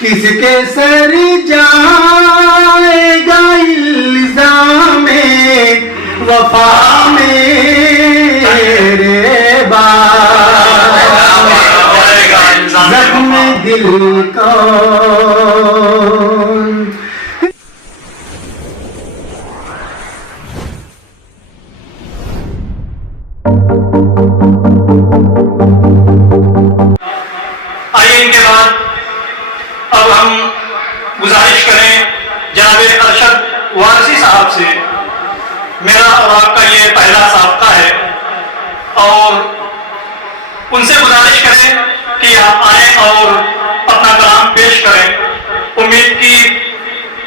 किसके सर जाएगा इल्ज़ामे वफा मेरे बाप, जख्म दिल को आइए इनके बाद अब हम गुजारिश करें जनाब अरशद वारसी साहब से। मेरा और आपका ये पहला साबका है और उनसे गुजारिश करें कि आप आए और अपना कलाम पेश करें। उम्मीद की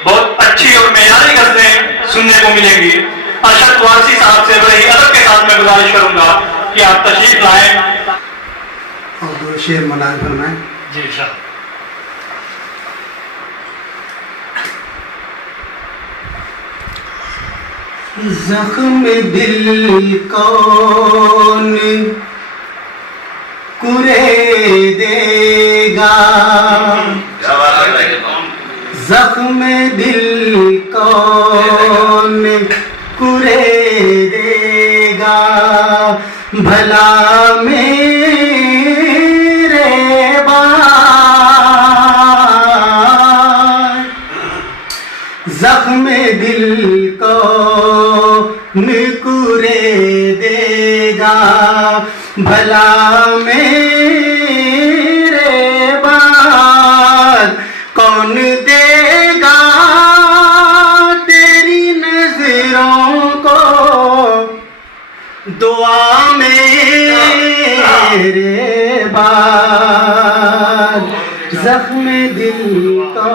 बहुत अच्छी और मेयारी गज़लें सुनने को मिलेंगी। अरशद वारसी साहब से बड़े ही अदब के साथ मैं गुजारिश करूंगा कि आप तशरीफ लाएं और दो शेर मलाज फरमाएं। जी शाह। जख्म दिल कौन कुरे देगा, जख्म दिल कौन कुरे देगा, भला मेरे बाप, जख्म दिल को निकुरे देगा, भला मेरे बाद कौन देगा तेरी नजरों को दुआ मेरे बाद, जख्म दिल को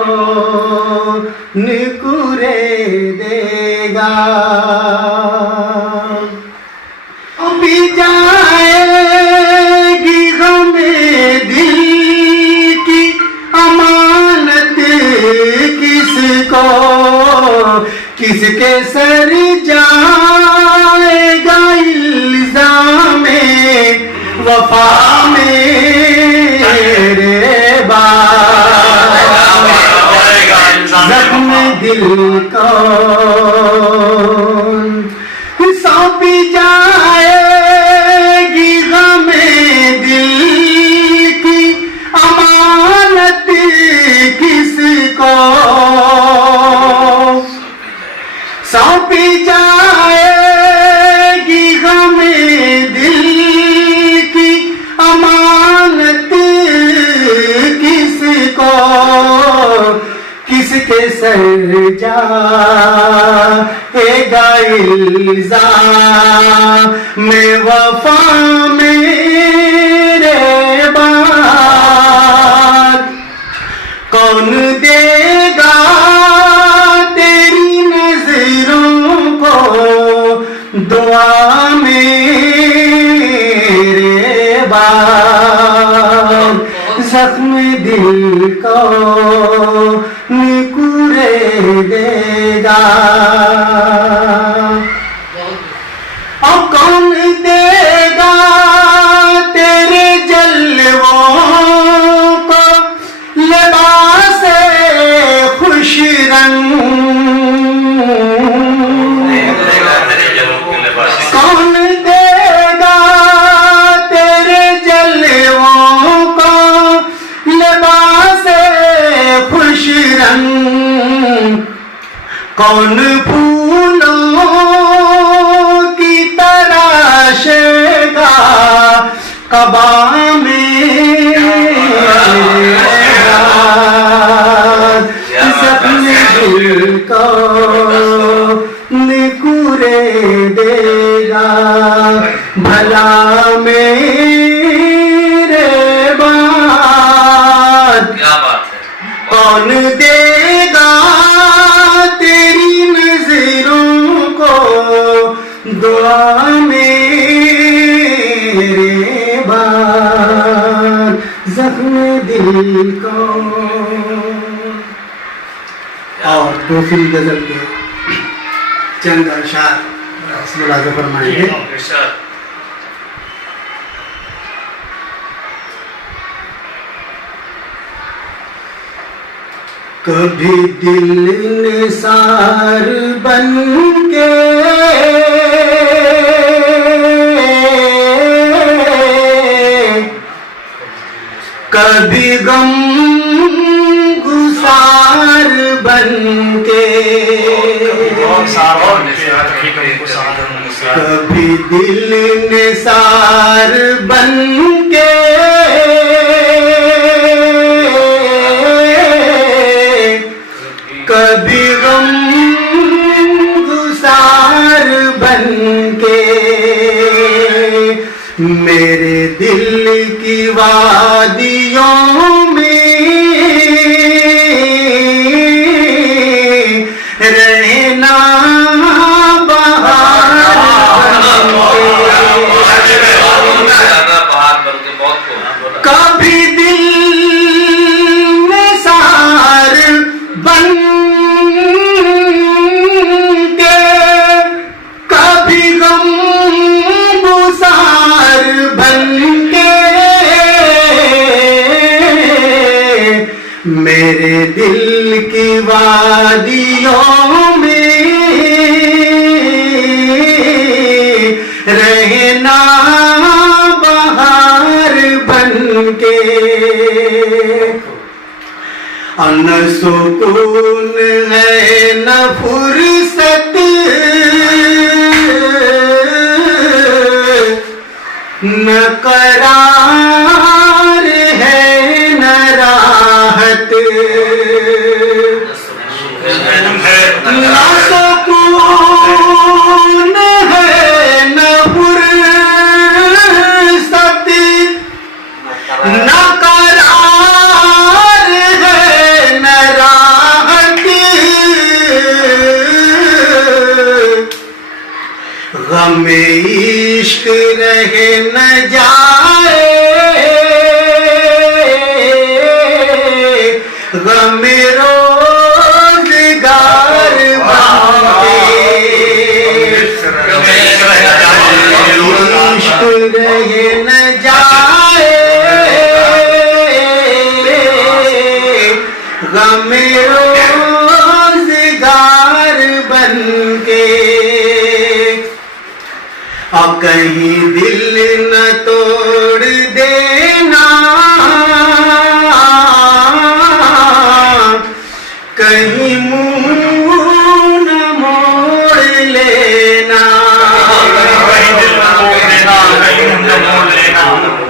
निकुरे देगा। पी जाएगी गमे दिल की अमानत किसको, किसके सर जाएगा इल्ज़ामे वफा मेरे बाप, जख्म दिल को सौंपी जाएगी गमे दिल की अमानत किसको, सौंपी जाएगी गमे दिल की अमानत किसको, किसके सर जाएगा इल्ज़ामे वफा मेरे बाद, कौन देगा तेरी नजरों को दुआ मेरे बाद, जख्म दिल को निकुरे देगा। और कौन देगा तेरे जलवों को लिबास खुश रंग, कौन देगा तेरे जलवों को लिबास खुश रंग, कौन फूलों की तराशेगा कबा में, जख्म दिल को निकुरे देगा, भला मेरे बाद कौन देगा तेरी नजरों को दुआ मेरे बाद, जख्म दिल को। और दूसरी गजल के चंद अशार मुलाज़ा फरमाएंगे। कभी दिल निसार बन के कभी गम गुसार बन के कभी दिल निसार बन के कभी गम गुसार बन के मेरे दिल की वादियों में रहना कभी दिल निसार बन के कभी गम गुसार बन के मेरे दिल की वादियों में रहना बहार बन के न सुकून है न फुर्सत न करार है न राहत न सुकून है न फुर्सत न करार है न राहत गम इश्क रहे न जाए गम रोजगार इश्क रहे न जाए गम रोजगार बन के और कहीं दिल न तोड़ देना कहीं मुंह न मोड़ लेना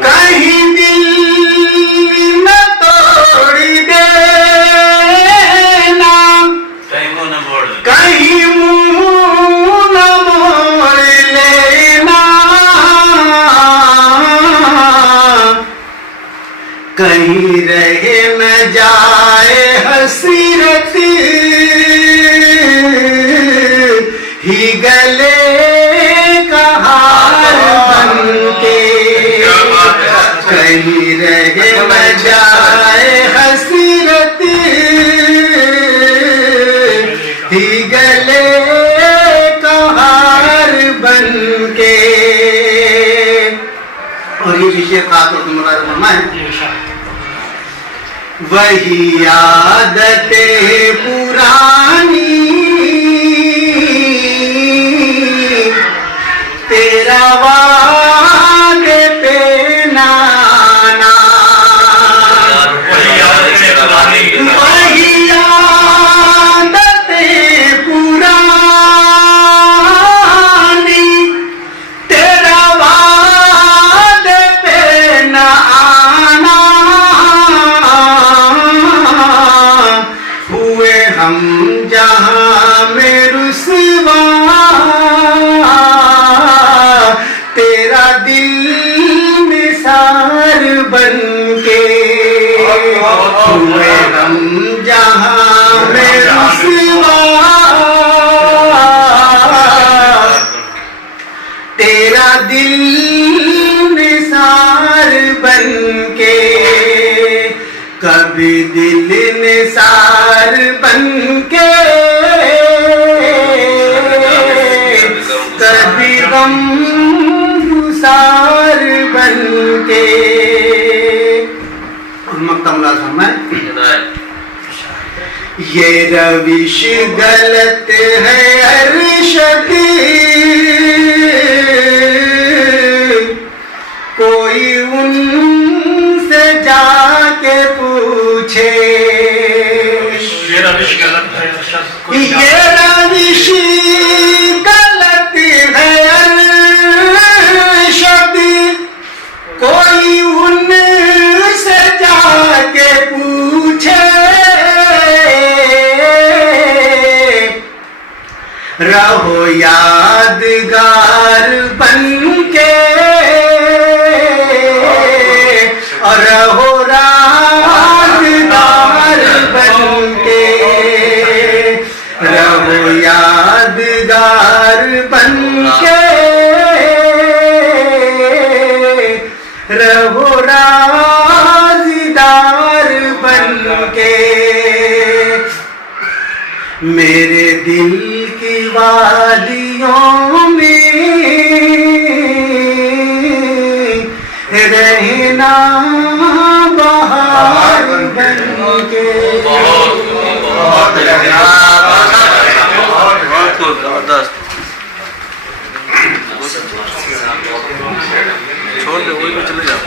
कहीं दिल न तोड़ देना कहीं मुंह न मोड़ लेना कहीं रहे न जाए हसीरत ही गले का हार बन के कहीं रहे न जाए हसीरत ही गले का हार बन के और ये विषय खातर तुम्हारा है वही आदतें पुरानी तेरा वादे पे नाना वही आदतें पुरानी तेरा वादे पे ना आना हुए हम जहां में रुसवा तेरा दिल निसार बन के हुए हम जहां में रुसवा तेरा दिल निसार बन के कभी दिल निसार बन के कभी गम गुसार बन के ये रविश गलत है अरशद, कोई उनसे जाके पूछे। ये रविश गलत है अरशद, ये रविश गलत है अरशद, कोई उनसे जाके पूछे। रहो यादगार बनके और रहो राजदार बनके, रहो यादगार बनके, रहो राजदार बनके। मेरे दिल की वादियों में रहना बहार बनके। छोड़ दे, वही में चले जाओ।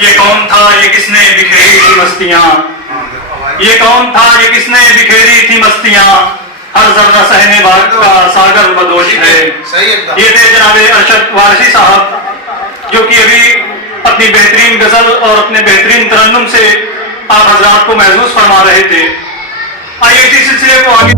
ये कौन था, ये किसने बिखेरी थी मस्तियां, ये कौन था, ये किसने बिखेरी थी मस्तियां, हर जर्रा सहने बाग का सागर बदोश है। ये थे जनाबे अरशद वारसी साहब, जो कि अभी अपनी बेहतरीन गजल और अपने बेहतरीन तरन्नुम से आप हजरात को महसूस फरमा रहे थे। आइए इसी सिलसिले को आगे